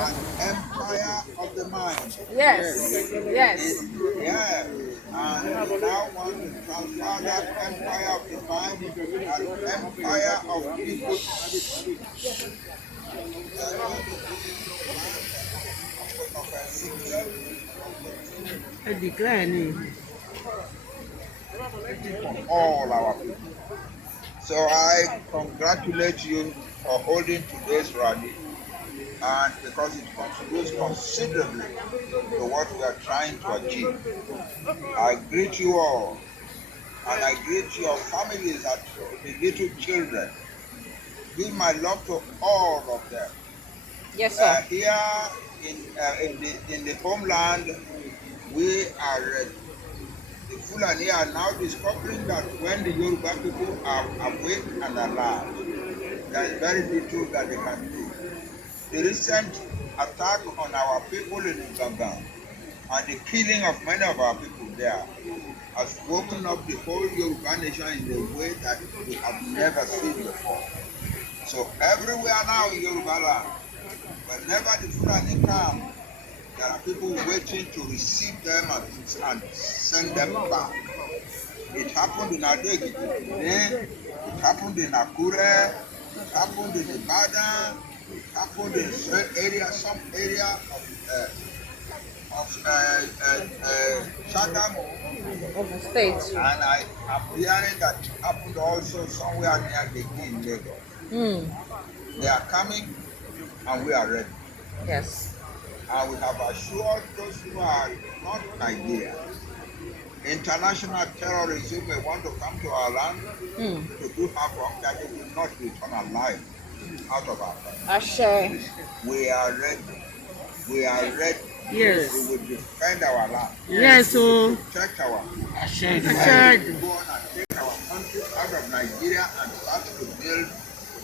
an empire of the mind. Yes. Yes. Yeah. And now want to transfer that empire of the mind into an empire of people. I declare For all our people. So I congratulate you for holding today's rally, and because it contributes considerably to what we are trying to achieve. I greet you all, and I greet your families and the little children. Give my love to all of them. Yes, sir. Here in the homeland, we are ready. The Fulani are now discovering that when the Yoruba people are awake and alive, there is very little that they can do. The recent attack on our people in Uganda and the killing of many of our people there has woken up the whole Yoruba nation in a way that we have never seen before. So everywhere now in Yoruba land, whenever the Fulani come, there are people waiting to receive them and send them back. It happened in Adegi, it happened in Akure, it happened in Ibadan, it happened in some area of Shagamu. State. And I am hearing that it happened also somewhere near Lekki in Lagos. They are coming and we are ready. Yes. And we have assured those who are not Nigerians, international terrorists who may want to come to our land to do havoc, that they will not return alive out of our country. Ashe. We are ready. We are ready. Yes. We will defend our land. Yes, We will so protect our assured. We will go on and take our country out of Nigeria and start to build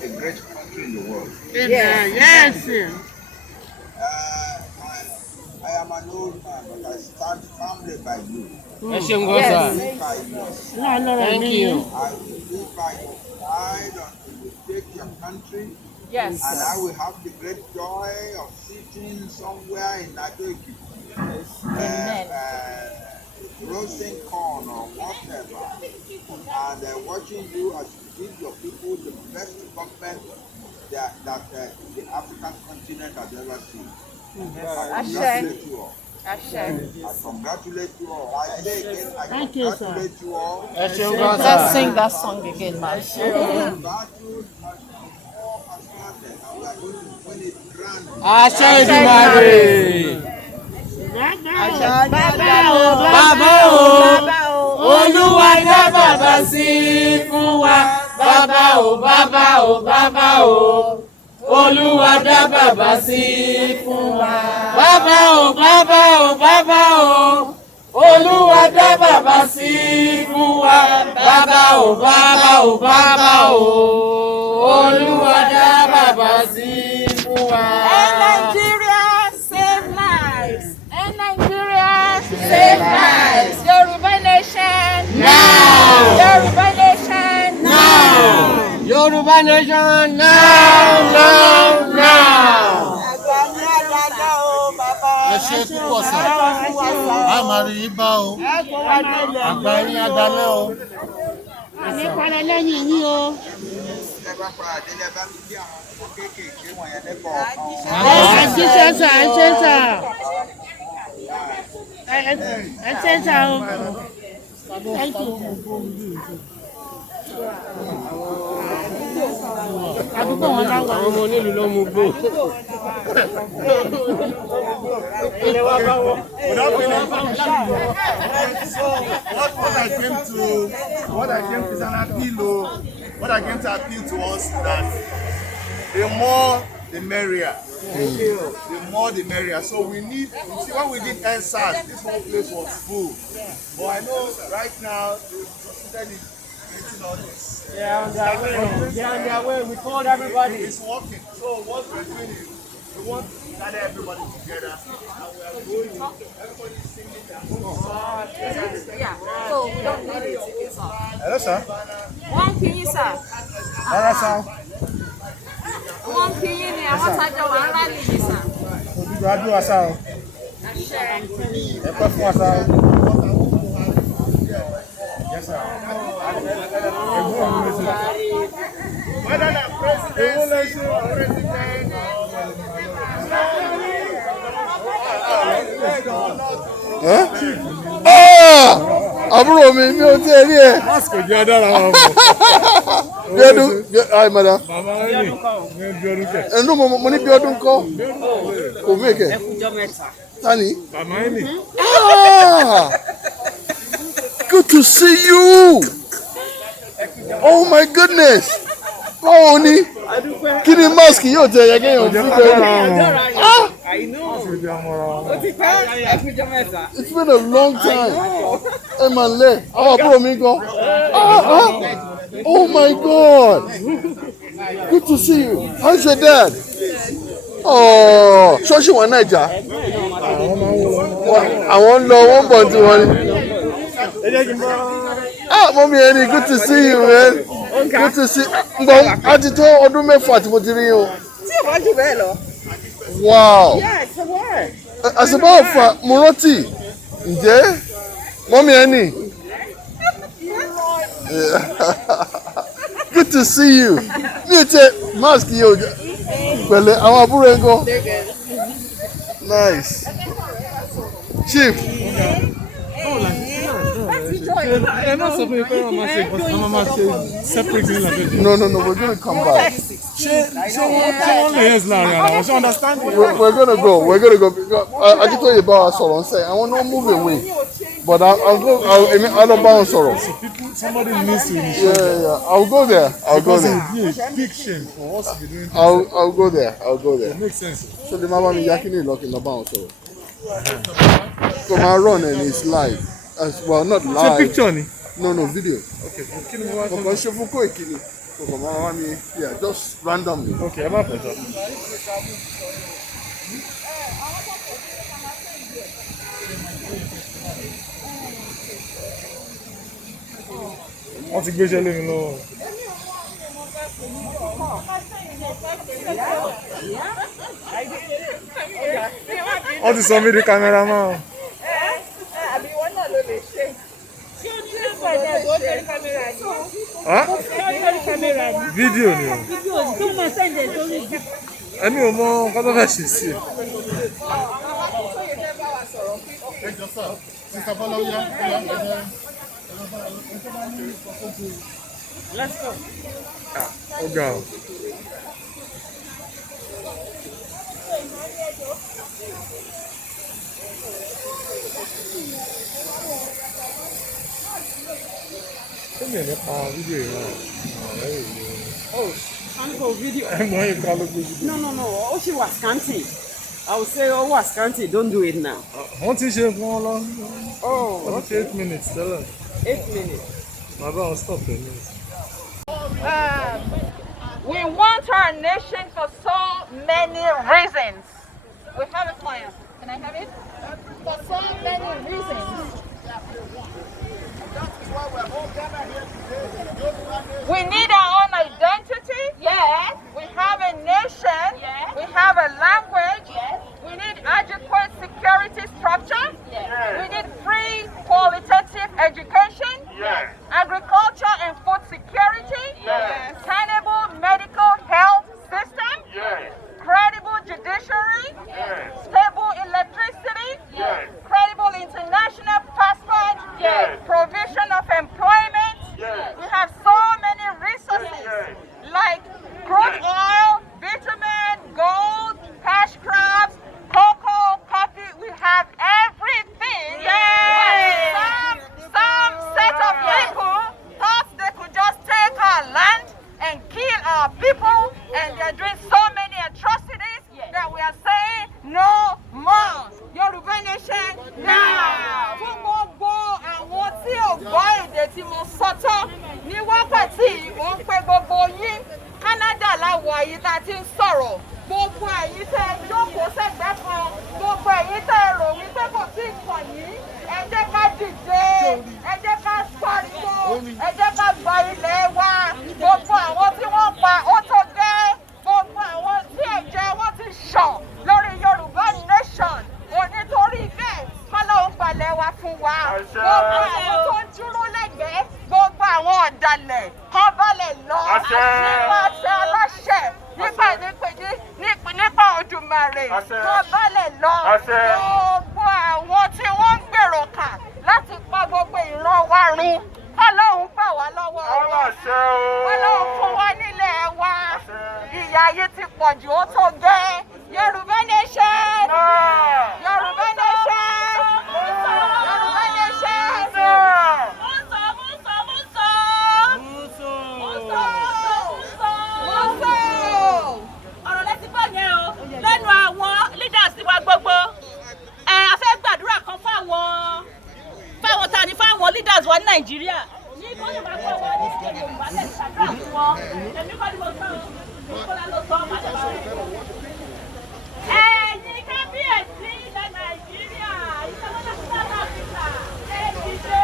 a great country in the world. Yes. I am an old man, but I stand firmly by you. Yes. I will live by your side. Thank you. I will live by your side until you take your country. Yes. And I will have the great joy of sitting somewhere in Nadoki, roasting corn or whatever, and watching you as you give your people the best government that the African continent has ever seen. I congratulate you all. Ashe. I congratulate you all. I say again, I Thank you, sir. congratulate you all. Let's sing that song again, man. The battle has started, and we are going to win it grandly. Baba o, Olúwa dá bàbá sí fún wa. Bàbá o, bàbá o, bàbá o. Olúwa dá bàbá sí fún wa. Bàbá o, bàbá o, bàbá o. Olúwa dá bàbá sí fún wa. Bàbá o, bàbá o, bàbá o. Olúwa dá bàbá sí fún wa. And Nigeria save lives. And Nigeria save lives. Yoruba nation Now. Yoruba nation Now. Yoruba nation now. Ẹ ṣe púpọ̀ sá, a máa rí yín bá o, àgbà yín adalẹ́ o. àníkọ́lẹ̀ lẹ́yìn yín o. Ẹ bá padà délé, ẹ bá mi bí àwọn ọmọ kéékèèké wọ̀nyẹn lẹ́kọ̀ọ́. Ẹ ṣiṣẹ́ sà, ẹ ṣe sà. Ẹ ṣe sà o. Thank you. Àdúgbò wọn bá wà. Àwọn ọmọ onílù ló mú gbó. What I came to is an appeal. What I came to appeal to us is that the more the merrier. The more the merrier. So we need, you see, when we did NSAS, this whole place was full. But I know right now they've succeeded in creating all this. They're on their way. They're on their way. We told everybody. It's working. So what we're doing is we want to gather everybody together and we are going, everybody's singing their own song. Yeah. So we don't need it. It's off. Hello, sir. One key, sir. Hello, sir. One key in here. What's that? One rally, sir. Ṣáájú àṣà o. Ẹ pẹ́ fún àṣà o. Yes, sir. Ẹ̀gbọ́n mi lè ṣe. Whether the presidency or president. Àbúrò mi mi ò tiẹ̀ rí ẹ. Mask jẹ́ dára wọn fún. Bíọ́dún ayi madam. Màmá ẹni ní Bíọ́dún kẹ̀. Ẹnu mo ní Bíọ́dún kọ́. Kò mèkè. Tani. Màmá ẹni. Good to see you. Oh my goodness. Báwo ni? Kí ni mask yóò tẹ ẹ̀yẹ kéèyàn fi bẹ́ẹ̀? It's been a long time. Ẹ máa lẹ̀, àwọn àbúrò mi gan. Oh my God. Good to see you. How's your dad? Oh, ṣọ́ọ̀ṣì wọn náà jà. Àwọn ń lọ wọ́n bọ̀ tí wọ́n ní. Mommy Annie, good to see you, man. Good to see. A ti tó ọdún mẹ́fà tí mo ti rí yín o. Tí ìwọ́n jù bẹ́ẹ̀ lọ. Wow. Yeah, it's a word. Àṣìbá ọ̀fà mo rántí. Ǹjẹ́ Mommy Annie? Good to see you. Mi ò tẹ mask yìí o. Pẹ̀lẹ́ àwọn àbúrò ẹ̀ ń kọ́. Nice. Chief. Ẹ má sọ fún mi pé wọ́n máa ṣe separate ní ìlàjọ. No, we're gonna come back. Ṣé wọ́n lè yẹn láàrin ara wọn? Ṣé understand? We're gonna go. Because Akintoye bá wa sọ̀rọ̀ ń sẹ́, I will not move away. But I'll go. I'll bá wọn sọ̀rọ̀. Somebody needs to initiate. Yeah. I'll go there. Because it would be a big shame for us to be doing. I'll go there. It makes sense. So the mama mi yakini lọ́kì lọ́ bá wọn sọ̀rọ̀. So my run and it's live. Well, not live. Ṣé picture ni? No, video. Okay. Kí ni mo wá Kọ̀kan ṣe fún kó ìkíni. Kọ̀kan máa wá mi, yeah, just randomly. Okay, ẹ má pẹ̀jọ. Wọ́n ti gbéṣẹ́ lé mi lọ́wọ́. Wọ́n ti sọ mí di cameraman. Fídíò ni o. Ẹni ò mọ nǹkan tó fẹ́ ṣe sí i. Ó ga o. Ó lè nípa fídíò yìí náà. Video. Ẹ̀gbọ́n yìí ká ló gbé fídíò. No. Oh, she was scanty. I would say, oh, was scanty. Don't do it now. Wọ́n ti ṣe nǹkan lọ. Oh, Wọ́n ti ṣe 8 minutes tẹ́lẹ̀. 8 minutes. Màá bá wọn stop 10 minutes. We want our nation for so many reasons. We have a plan. Can I have it? For so many reasons. We need our own identity. Yes. We have a nation. Yes. We have a language. Yes. We need adequate security structure. Yes. We need free qualitative education. Yes. Agriculture and food security. Yes. Tenable medical health system. Yes. Credible judiciary. Yes. Stable electricity. Yes. Credible international passport. Yes. Provision of employment. Yes. We have so many resources like crude oil, bitumen, gold, cash crops, cocoa, coffee. We have everything. Yes. Some set of people thought they could just take our land and kill our people, and they're doing so many atrocities that we are saying no more. Yoruba nation now. Fún gbogbo àwọn tí ò gbọ́ èdè tí mo sọ tán ní wákàtí mo ń pe gbogbo yín Canada láwọ̀ ayé tá a ti ń sọ̀rọ̀. Gbogbo ẹ̀yin tẹ́ ẹ jókòó sẹ́gbẹ́ kan, gbogbo ẹ̀yin tẹ́ ẹ rò wípé kò tí ì kàn yín, ẹ jẹ́ ká dìde, ẹ jẹ́ ká pariwo, ẹ jẹ́ ká gba ilẹ̀ wa. Gbogbo àwọn tí wọ́n pa ó tó gẹ́, gbogbo àwọn tí ẹ̀jẹ̀ wọn ti ṣàn lórí Yorùbá nation. gbogbo àwọn tó ń dúró lẹ́gbẹ̀ẹ́ gbogbo àwọn ọ̀dàlẹ̀ kan balẹ̀ lọ nípasẹ̀ aláṣẹ nípa Òdùmarè kan balẹ̀ lọ gbogbo àwọn tí wọ́n ń gbèrò kà láti pa gbogbo ìran wa run Ọlọ́run gbà wá lọ́wọ́ wọn Ọlọ́run fún wa nílẹ̀ wa ìyà yìí ti pọ̀ jù ó tó gẹ́ Yorùbá nation Yorùbá nation Yorùbá nation. ọ̀rọ̀ lẹ́sìn bọ̀ yẹn o lẹ́nu àwọn leaders wa gbogbo a fẹ́ gbàdúrà kan fáwọn tani fáwọn leaders wa ní Nàìjíríà ní kó lè máa kọ́ wọn ní ìṣẹ̀lẹ̀ Yorùbá lẹ́nu ṣàdúrà fún wọn èmi kọ́ ni mo sọ ìkọlá ló sọ ọmọdé bá rẹ̀. ẹ̀yin kábíyèsí ilẹ̀ Nàìjíríà ìṣẹ̀lẹ̀ South Africa èdìdè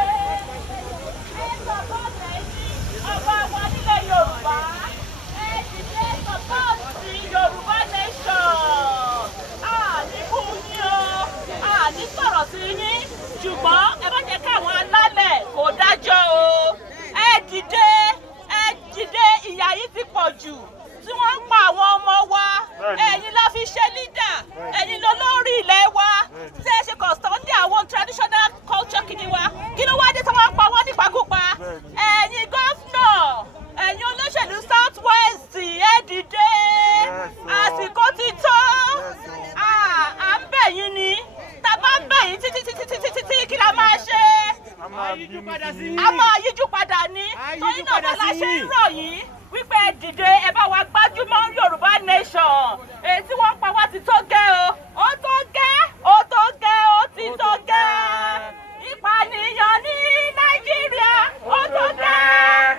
ẹ̀sọ̀tọ̀ọ̀tẹ̀ ẹ̀yìn ọba wa nílẹ̀ Yorùbá èdìdè sọ̀tọ̀ọ̀tì Yorùbá nation àníkù yín o àní sọ̀rọ̀ sí yín ṣùgbọ́n ẹ má jẹ́ káwọn alálẹ̀ kó dájọ́ o ẹ dìde ìyà yìí ti pọ̀ jù tí wọ́n ń pa àwọn ọmọ wa ẹ̀yin la fi ṣe leader ẹ̀yin ló lórí ilẹ̀ wa tí ẹ ṣe kọ̀sọ́ndì àwọn traditional culture kìíní wa kí ló wá dé tí wọ́n ń pa wọ́n nípakúpa ẹ̀yin gọ́fúnà ẹ̀yin olóṣèlú South West ẹ dìde àsìkò ti tó à ń bẹ̀ yín ni tá a bá ń bẹ̀ yín títí kí la máa ṣe a máa yíjú padà ní torí náà bá la ṣe ń rọ̀ yín wípé ẹ dìde ẹ bá wa gbájúmọ́ Yorùbá nation èyí tí wọ́n pa wá ti tó gẹ́ o ó tó gẹ́ ó tó gẹ́ ó ti tó gẹ́ ìpànìyàn ní Nàìjíríà ó tó gẹ́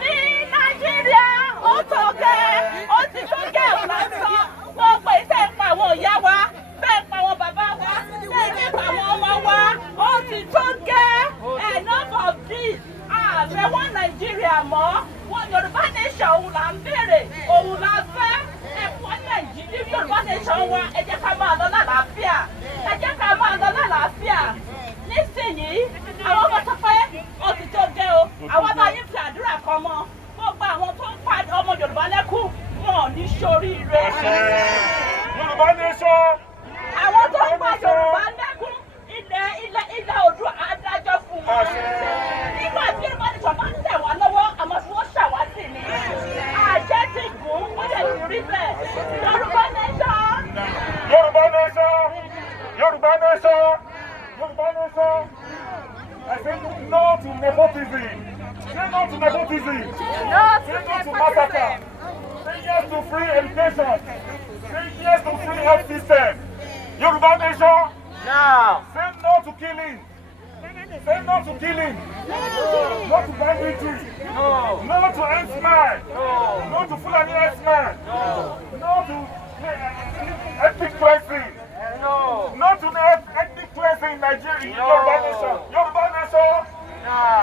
ní Nàìjíríà ó tó gẹ́ ó ti tó gẹ́ ò lásán gbogbo ìfẹ́ ń pa àwọn ìyá wa bẹ́ẹ̀ pa àwọn bàbá wa bẹ́ẹ̀ pa àwọn ọmọ wa ó ti tó gẹ́ enough of this ààrẹ wọn Nàìjíríà mọ́ wọn Yorùbá nation òun là ń béèrè òun là fẹ́ ẹ̀kọ́ Nàìjíríà Yorùbá nation wa ẹ jẹ́ ká máa lọ lálàáfíà ẹ jẹ́ ká máa lọ lálàáfíà nísìnyí àwọn ọmọ tó pé ó ti tó gẹ́ o àwọn bá yín fi àdúrà kan mọ́ gbogbo àwọn tó ń pa ọmọ Yorùbá lẹ́kùn wọn ò ní ṣoríire. Yorùbá nation. àwọn tó ń pa Yorùbá lẹ́kùn ilẹ̀ Oòduà adájọ́ fún wọn. nígbà tí Yorùbá nation bá ń tẹ̀ wá lọ́wọ́ àmọ́ tí wọ́n ṣàwátì ni àjẹ́ ti gùn ó lè ti rí bẹ́ẹ̀. Yorùbá nation. Yorùbá nation. Yorùbá nation. Yorùbá nation. I say no to nepotism. Say no to nepotism. Say no to massacre. Say yes to free education. Say yes to free health system. Yorùbá nation. Now. Say no to killing. Say no to killing. No to banditry. No to herdsmen. No to Fulani herdsmen. No to ethnic cleansing. No to ethnic cleansing in Nigeria. Yorùbá nation. Yorùbá nation.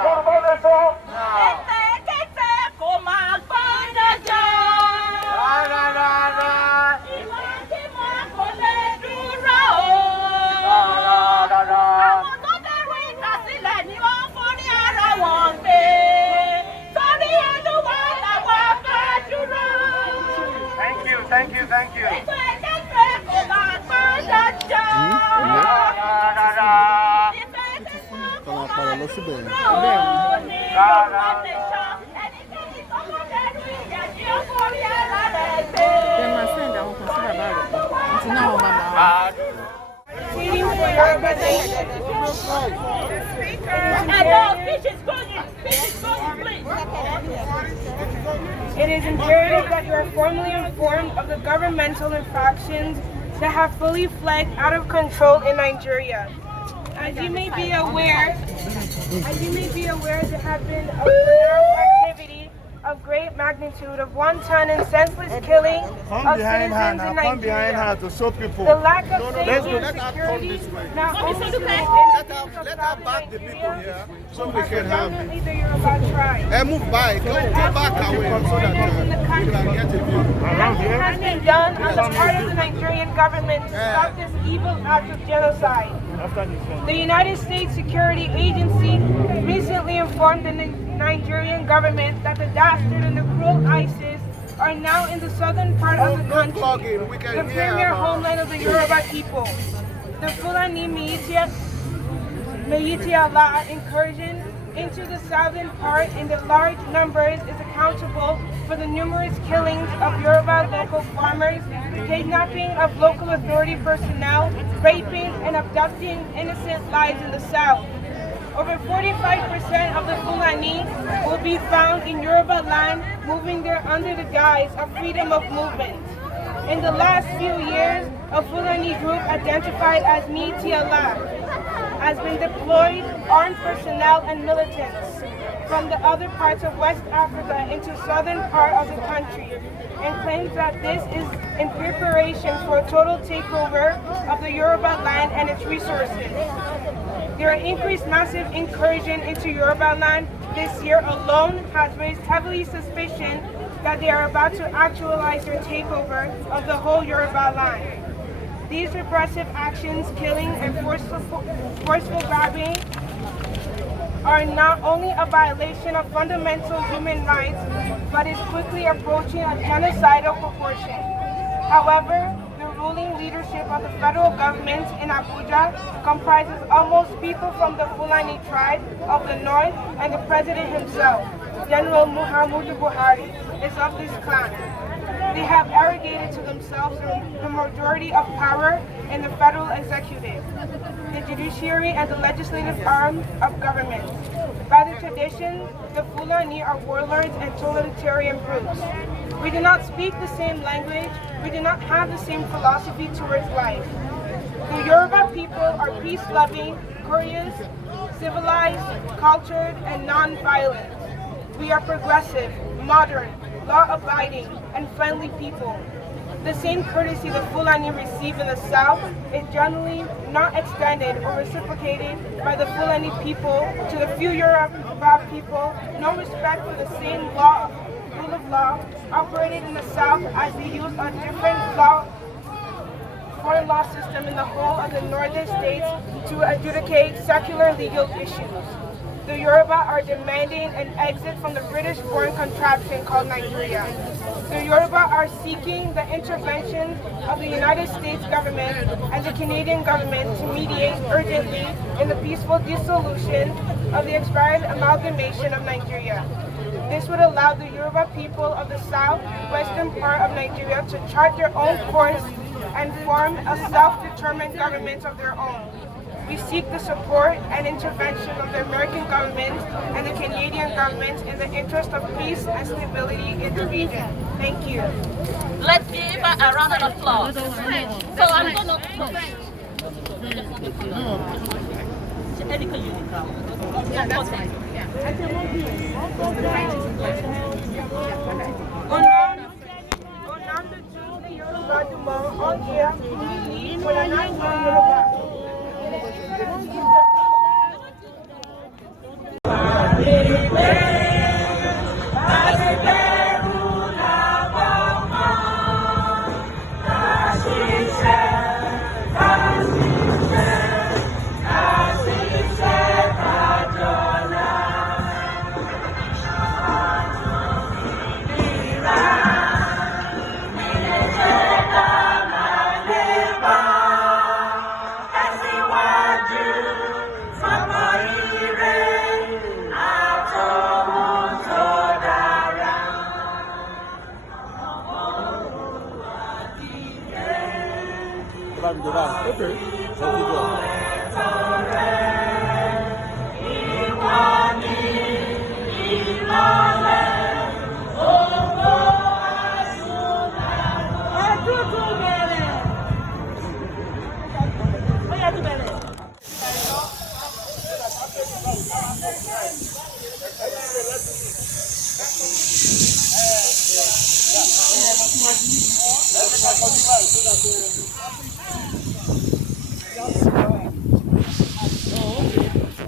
Yorùbá nation. Kẹ̀tẹ̀kẹ̀tẹ̀ kò máa gbọ́dọ̀ jọ. Ìmọ̀-kímọ̀ kò lè dúró o. Àwọn tó dẹ̀rù ìkàsílẹ̀ ni wọ́n forí ara wọn gbé. Torí Olúwa làwọn bá dúró. Thank you, thank you, thank you. Kẹ̀tẹ̀kẹ̀tẹ̀ kò máa gbọ́dọ̀ jọ. It is imperative that you are formally informed of the governmental infractions that have fully flagged out of control in Nigeria. As you may be aware, there have been a pronounced activity of great magnitude of wanton and senseless killing of citizens in Nigeria. To show people. The lack of safety and security not only to the Let her back the people here so we can have. predominantly the Yoruba tribe. Hey, move by. Go back away so that In the we country. can get a view. Nothing has been done on the part of the Nigerian government to stop this evil act of genocide. The United States Security Agency recently informed the Nigerian government that the dastard and the cruel ISIS are now in the southern part of the country, the premier homeland of the Yoruba people. The Fulani Allah incursion into the southern part in the large numbers is accountable for the numerous killings of Yoruba local farmers, kidnapping of local authority personnel, raping and abducting innocent lives in the south. Over 45% of the Fulani will be found in Yoruba land, moving there under the guise of freedom of movement. In the last few years, a Fulani group identified as Allah has been deployed armed personnel and militants from the other parts of West Africa into southern part of the country and claims that this is in preparation for a total takeover of the Yoruba land and its resources. Their increased massive incursion into Yoruba land this year alone has raised heavily suspicion that they are about to actualize their takeover of the whole Yoruba land. These repressive actions, killing and forceful grabbing, are not only a violation of fundamental human rights, but is quickly approaching a genocidal proportion. However, the ruling leadership of the federal government in Abuja comprises almost people from the Fulani tribe of the north, and the president himself, General Muhammadu Buhari, is of this clan. They have arrogated to themselves the majority of power in the federal executive, the judiciary, and the legislative arm of government. By the tradition, the Fulani are warlords and totalitarian groups. We do not speak the same language, we do not have the same philosophy towards life. The Yoruba people are peace-loving, courteous, civilized, cultured, and non-violent. We are progressive, modern, law-abiding, and friendly people. The same courtesy the Fulani receive in the south is generally not extended or reciprocated by the Fulani people to the few Yoruba people. No respect for the same rule of law operated in the south as they use a different foreign law system in the whole of the northern states to adjudicate secular legal issues. The Yoruba are demanding an exit from the British-born contraption called Nigeria. The Yoruba are seeking the intervention of the United States government and the Canadian government to mediate urgently in the peaceful dissolution of the expired amalgamation of Nigeria. This would allow the Yoruba people of the southwestern part of Nigeria to chart their own course and form a self-determined government of their own. We seek the support and intervention of the American government and the Canadian government in the interest of peace and stability in the region. Thank you. Let's give a round of applause. So I'm going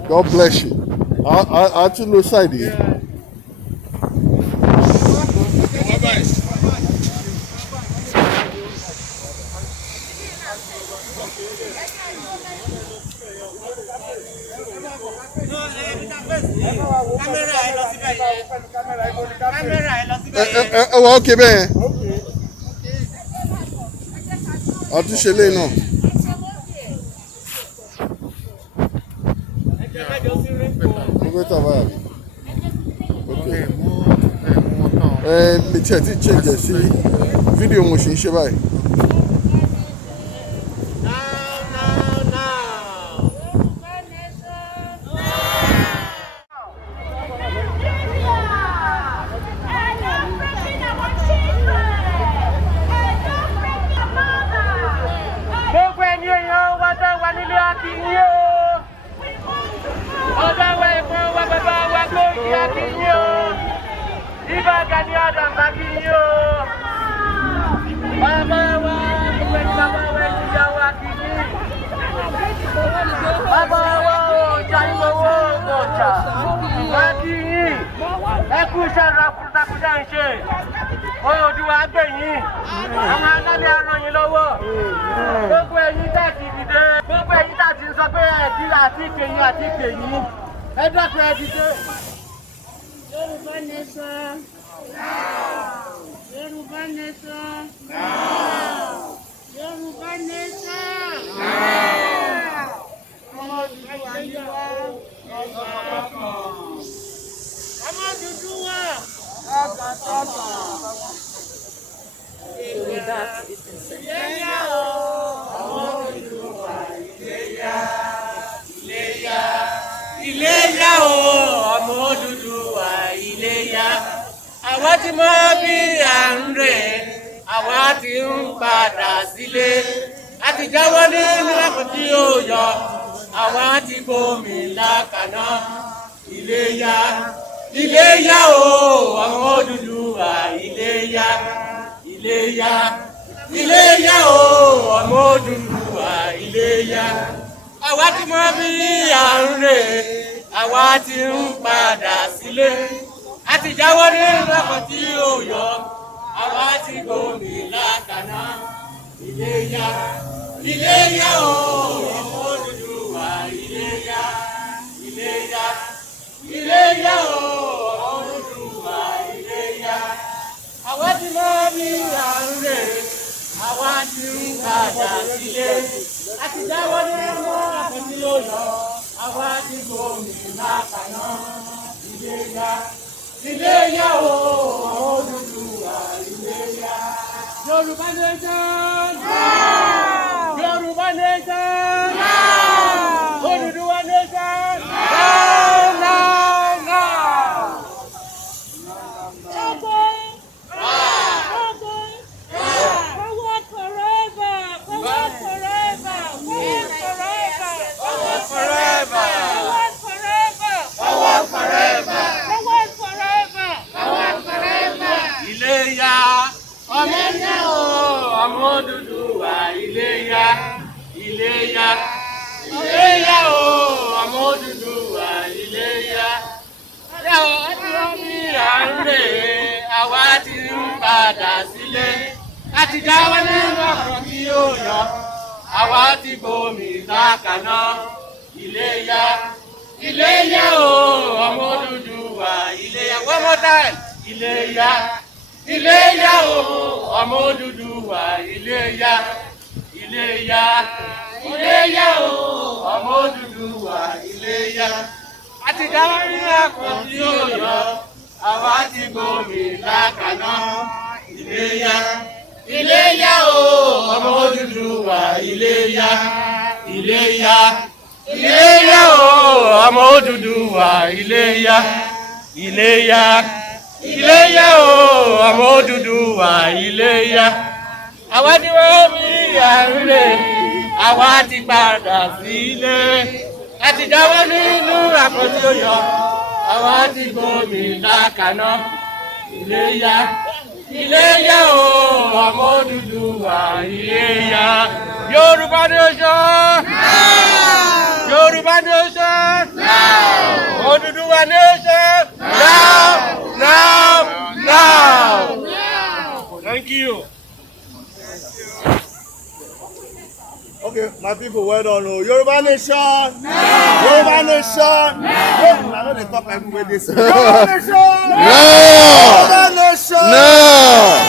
God bless you. I tún lo side yìí. wà ókè bẹ́ẹ̀ àtúnṣe lé náà. mo fẹ́ tà báyà lè tiẹ̀ tí change sí fídíò mo ṣì ń ṣe báyìí. Gbogbo ẹni èèyàn wá tẹ́ wà nílé akínyìn o. Ọba wa ẹ̀fọn wa bàbá wa gbòógì akínyìn o. Ibà Gani Adams akínyìn o. Bàbá wa gbogbo ẹni bàbá wa ìyá wa akínyìn. Bàbá wa ọjà ìgbòho ọjà akínyìn. Ẹ kú iṣẹ́ takuntakun ń ṣe. Oòduà gbẹ̀yìn. Àwọn alálẹ̀ aràn yín lọ́wọ́. Gbogbo ẹ̀yin tá ti dìde. Gbogbo ẹ̀yin tá ti sọ pé ẹ̀dí àti ìkẹyìn àti ìkẹyìn. Ẹ dákun ẹ dìde. Yorùbá nation. Yorùbá nation. Yorùbá nation. Ọmọ Odùduwà ni wá. Ọmọ Odùduwà. Iléyá o, ọmọ Odùduwà, Iléyá. Iléyá. Iléyá o, ọmọ Odùduwà, Iléyá. Àwa tí mọ bí à ń rè, àwa tí ń padà sílé. A ti jáwọ́ nínú ẹ̀kọ́ tí ó yọ, àwa ti bomi lákàná. Iléyá. Iléyá o, ọmọ Odùduwà, Iléyá. Iléyá. Iléyá o, ọmọ Odùduwà, Iléyá. Àwa tí mọ bí à ń rè, àwa tí ń padà sílé. A ti jáwọ́ nínú ẹ̀kọ́ tí ó yọ, àwa ti bomi lákàná. Iléyá. Iléyá o, ọmọ Odùduwà, Iléyá. Iléyá. Iléyá o, ọmọ Odùduwà, Iléyá. Àwa tí mọ bí à ń rè, àwa tí ń padà sílé. A ti jáwọ́ nínú ẹ̀kọ́ tí ó yọ, àwa ti bomi lákàná. Iléyá. Iléyá o, ọmọ Odùduwà, Iléyá. Yorùbá nation. Yorùbá nation. Odùduwà nation. Iléyá. Iléyá o, ọmọ Odùduwà, Iléyá. Iléyá. Iléyá o, ọmọ Odùduwà, Iléyá. Àwa tí à ń rè, àwa tí ń padà sílé. A ti jáwọ́ nínú ọ̀rọ̀ tí ó yọ, àwa ti bomi lákàná. Iléyá. Iléyá o, ọmọ Odùduwà, Iléyá. One more time. Iléyá. Iléyá o, ọmọ Odùduwà, Iléyá. Iléyá. Iléyá o, ọmọ Odùduwà, Iléyá. A ti jáwọ́ nínú ẹ̀kọ́ tí ó yọ, àwa ti bomi lákàná. Iléyá. Iléyá o, ọmọ Odùduwà, Iléyá. Iléyá. Iléyá o, ọmọ Odùduwà, Iléyá. Iléyá. Iléyá o, ọmọ Odùduwà, Iléyá. Àwa tí wọ́n bí à ń rè, àwa ti padà sílé. A ti jáwọ́ nínú àpótí oyọ, àwa ti bomi lákàná. Iléyá. Iléyá o, ọmọ Odùduwà, Iléyá. Yorùbá nation. Yorùbá nation. Odùduwà nation. Now. Thank you. Okay, my people, well done. Oh. Yoruba nation! No! Yoruba nation! No! I know they talk like way they say. Yoruba nation! No! Yoruba nation! No!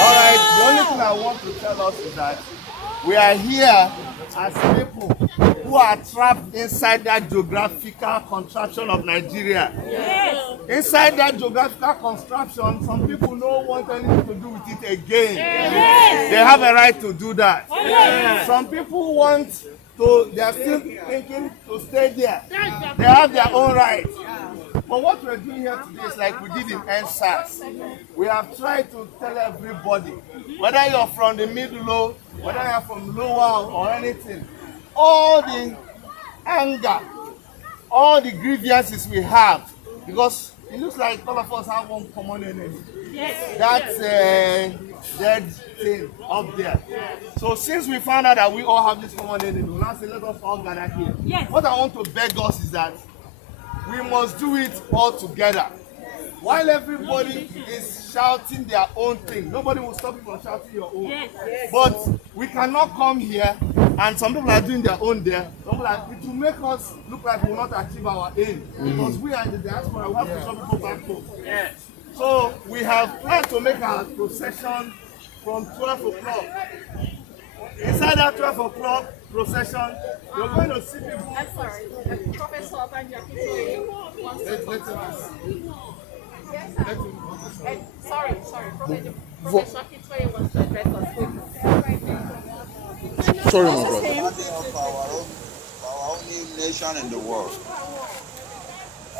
All right, the only thing I want to tell us is that we are here as people who are trapped inside that geographical contraption of Nigeria. Yes. Inside that geographical construction, some people don't want anything to do with it again. Yes. They have a right to do that. Yes. Some people want to, they are still thinking to stay there. They have their own right. But what we're doing here today is like we did in NSAS. We have tried to tell everybody, whether you're from the middle, whether you're from lower or anything, all the anger, all the grievances we have, because it looks like all of us have one common enemy. Yes. That's dead thing up there. So since we found out that we all have this common enemy, we now say let us all gather here. Yes. What I want to beg us is that we must do it all together. While everybody is shouting their own thing, nobody will stop you from shouting your own. Yes. Yes. But we cannot come here and some people are doing their own there. It will make us look like we will not achieve our aim. Because we are in the diaspora, we have to show people back home. Yes. So we have planned to make our procession from 12 o'clock. Inside that 12 o'clock procession, you're going to see people. I'm sorry, Professor Banji Akintoye wants to sorry, Professor Akintoye wants to address us. Sorry, my brother. Of our own nation in the world.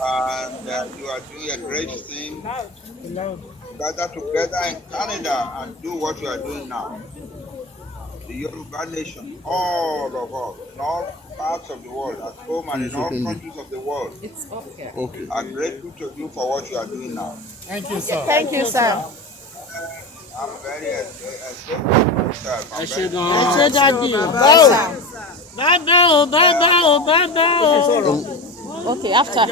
And you are doing a great thing. Gather together in Canada and do what you are doing now. The Yoruba nation, all of us, in all parts of the world, at home and in all countries of the world, are grateful to you for what you are doing now. Thank you, sir. Thank you, sir. I'm very ashamed of myself. I'm very Okay, after.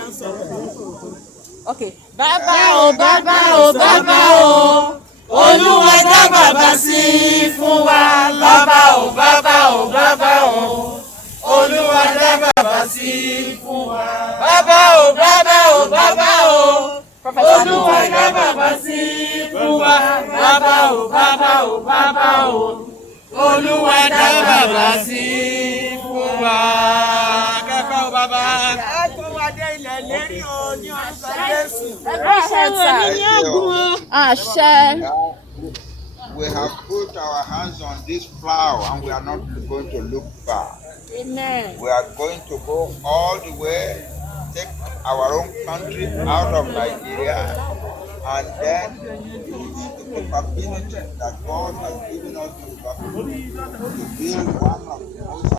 Okay. Bàbá o, bàbá o, bàbá o. Olúwa dá bàbá sí fún wa. Bàbá o, bàbá o, bàbá o. Olúwa dá bàbá sí fún wa. Bàbá o, bàbá o, bàbá o. Olúwa dá bàbá sí fún wa. Bàbá o, bàbá o, bàbá o. Olúwa dá bàbá sí fún wa. Kẹ́kọ̀ọ́ o bàbá. Ẹ̀kọ́ wa dé ilẹ̀ lérí o ní orúkọ Jésù. We have put our hands on this plow and we are not going to look back. Amen. We are going to go all the way, take our own country out of Nigeria, and then the capability that God has given us to build one of the most